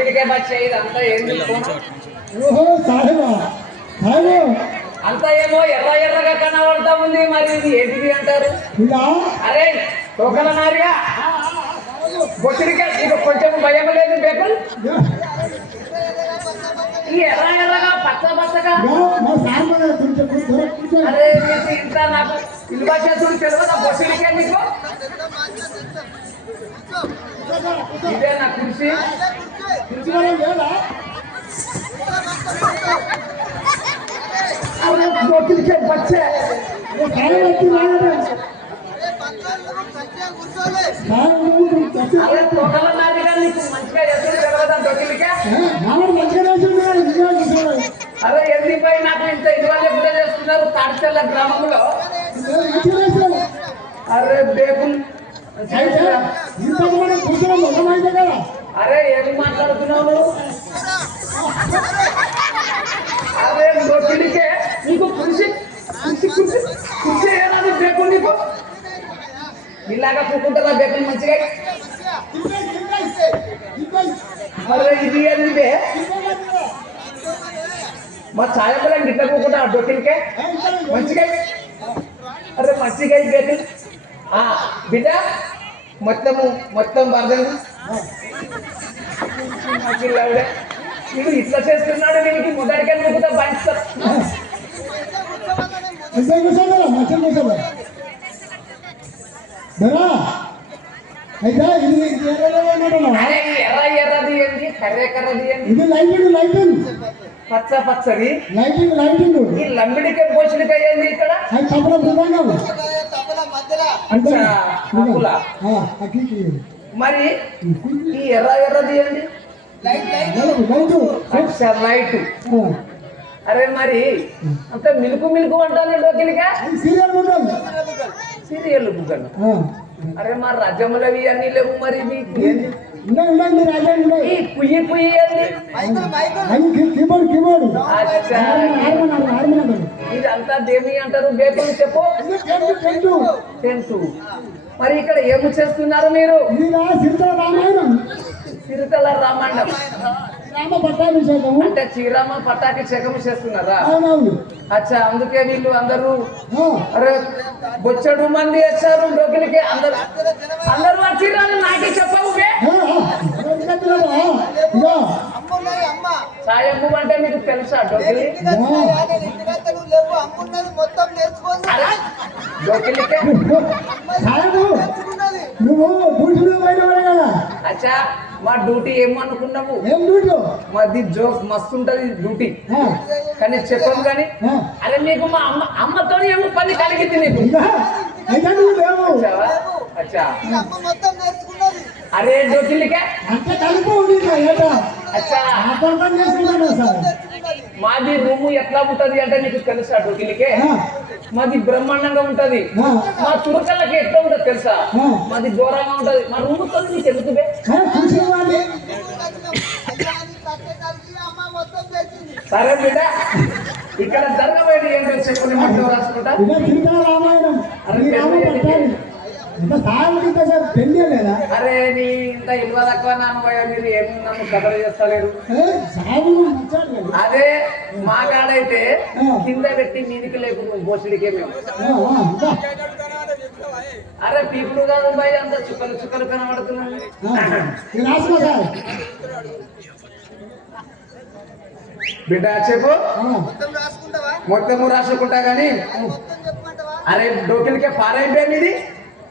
బోషిడికే బచ్చే ఇదంతా ఏంది ఓహో సాహెబా సాహెబు. అంతా ఏమో ఎర్ర ఎర్రగా కనబడతా ఉంది మరి ఇది ఏంటిది అంటారు? అరే తోకల నారిగా బొచ్చిడికే ఇది కొంచెం భయం లేదు బేకల్ ఈ ఎర్ర ఎర్రగా పచ్చ పచ్చగా. అరే ఇంత నాకు ఇల్లు చేతుడు తెలియదా బొచ్చిడికే మీకు ఇదే నా కృషి కూర్చోవడం లేదా అరే బొచ్చిడికే బచ్చే అరే తోకల నాకు ఇంత ఇదివల్ల కూడా చేస్తున్నారు? తాడిచెల్ల గ్రామంలో అరే బేకుల్ అయితే ఇంత మనం కదా? అరే ఏమి మాట్లాడుతున్నావు? అరే నొట్టిడికే నీకు కృషి కృషి కృషి కృషి ఏనాది బేకు నీకు? ఇలాగా కూకుంటారా బేకులు మంచిగా? అరే ఇది ఏంటి మా ఛాయపల గిట్ల కూకుంటా డొక్కిలికే మంచిగా? అరే మంచిగా బేకులు ఆ బిడ్డ మొత్తము మొత్తం బాధండి పిల్లవాడే వీడు ఇట్లా చేస్తున్నాడు వీడికి మొదటికే నువ్వుతా బంచుతా మంచిగా కూర్చోదా మంచిగా కూర్చోదా బరా అయితే ఇది ఇది ఎర్రగా ఉన్నాడు అరే ఈ ఎర్ర ఎర్రది ఏంటి కర్రె కర్రది ఏంటి ఇది లైటింగ్ లైటింగ్ పచ్చ పచ్చది. లైటింగ్ లైటింగ్ ఈ లంబిడికే పోషణిక ఏంది ఇక్కడ? అది తప్పల మృదంగం. అంటే అచ్చా, తప్పులా? అక్కి మరి ఈ ఎర్ర ఎర్రది ఏంటి లైట్ అచ్చా లైట్. అరే మరి అంత మిలుకు మిలుకు అంటాను డోకిలిగా సీరియల్ మృదం సీరియల్ బుగ్గను అరే మా రాజ్యములవి అన్ని లేవు మరి ఇవి ఏంది? ఉన్నాయి ఉన్నాయి మీరు అదే ఉన్నాయి కీబోర్డ్ కీబోర్డ్ ఇదంతా అంటారు చెప్పు. మరి ఇక్కడ ఏమి చేస్తున్నారు మీరు? సిరితల రామాయణం? చిరుతల రామాండం రామ అంటే శ్రీరామ పటాకి శకము చేస్తున్నారా అచ్చా అందుకే వీళ్ళు అందరూ అరే బొచ్చడు మంది వచ్చారు డోకిలికి అందరు అందరూ వచ్చిర్రని నాకే చెప్పవు బే. ఆ, ఆ, ఎవరు చెప్పినారు? ఆ, ఇదో సాయబ్బు అంటే నీకు తెలుసా డోకిలి? అరే డోకిలికే. సాయబు నువ్వు డ్యూటీలో బయట పడే కదా. అచ్చా మా డ్యూటీ ఏమనుకున్నాము ఏం డ్యూటీ? మాది జోక్ మస్తు ఉంటది డ్యూటీ కానీ చెప్పము కానీ అరే నీకు మా అమ్మ అమ్మతో ఏమో పని కలిగింది నీకు? అచ్చా అరే ఏట? అచ్చా. మాది రూము ఎట్లా ఉంటది అంటే నీకు తెలుసా డోకిలికే? మాది బ్రహ్మాండంగా ఉంటది. మా తురకలకి ఎట్లా ఉంటది తెలుసా. మాది ఘోరంగా ఉంటది. మా రూమ్తో నీకు ఎందుకు సరే బిడ్డ ఇక్కడ జరగబోయేది ఏంటో చెప్పుని మొత్తం రాసుకుంటా? అరే నీ ఇంత ఇల్వ తక్కువ నాన్నబోయా మీరు ఏం నన్ను కథలు చేస్తలేరు ఏ, సాయం నచ్చాడు కదా అదే మా కాడైతే కింద పెట్టి మీదికి లేకుండా బోసుడికే మేము. అరే పీపుల్ కాదు భయ అంత చుక్కలు చుక్కలు సార్. బిడ్డ చెప్పు. మొత్తము రాసుకుంటా గాని. అరే డోకిలికే పారైపోయింది ఇది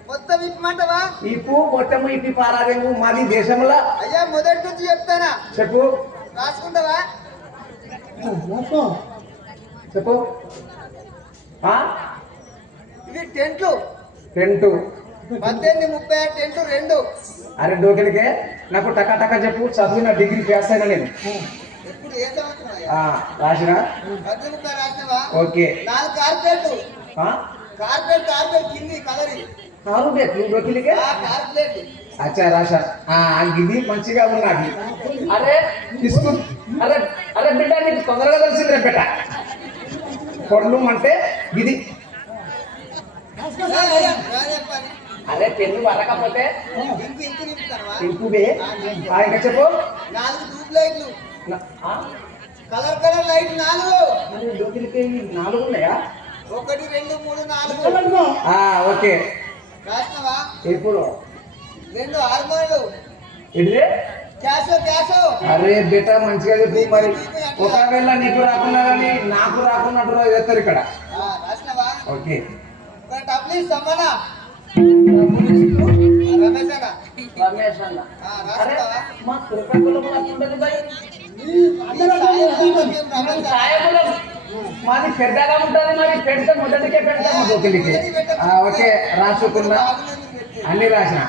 మొత్తం ఇప్పమంటావా ఇప్పు మొత్తం ఇప్పి పారాదేము మాది దేశంలో అయ్యా మొదటి నుంచి చెప్తానా? చెప్పు. రాసుకుంటావా? రాసుకో చెప్పు? ఇవి టెంట్లు టెంట్. పద్దెనిమిది ముప్పై టెంట్లు రెండు. అరే డోకిలికే నాకు టకా టకా చెప్పు. చదివిన డిగ్రీ పాస్ అయినా నేను. రాసినా? ఓకే. నాలుగు కార్పెట్? కార్పెట్ కార్పెట్ కింది కలరి. కారు బేకు డోకిలికే ఆ కార్పెట్. అచ్చా రాశా. ఆ ఇది మంచిగా ఉన్నది. అరే తీసుకు అరే అరే బిడ్డ నీకు తొందరగా తెలిసింది రే బిడ్డ. కొడలు అంటే ఇది. అరే పెన్ను వరకపోతే ఇంకు ఇంకు నింపుతానవా ఇంకుబే ఆ, ఇంకా చెప్పు? కలర్ కలర్ లైట్ నాలుగు నాలుగు ఉన్నాయా? ఒకటి రెండు మూడు నాలుగు. ఓకే. ఎప్పుడు రెండు హార్మోన్లు ఇదే అరే బేట మంచిగా చెప్పు మరి. ఒకవేళ నీకు రాకుండా కానీ నాకు రాకున్నట్టు చేస్తారు ఇక్కడ. ఓకే. రమేష్ అన్న. మా తిరుపతిలో సాయకులం మాది పెద్దగా ఉంటుంది మరి పెడితే మొదటికే పెడతాము దొకిలికి ఓకే రాసుకున్నా. అన్ని రాసిన.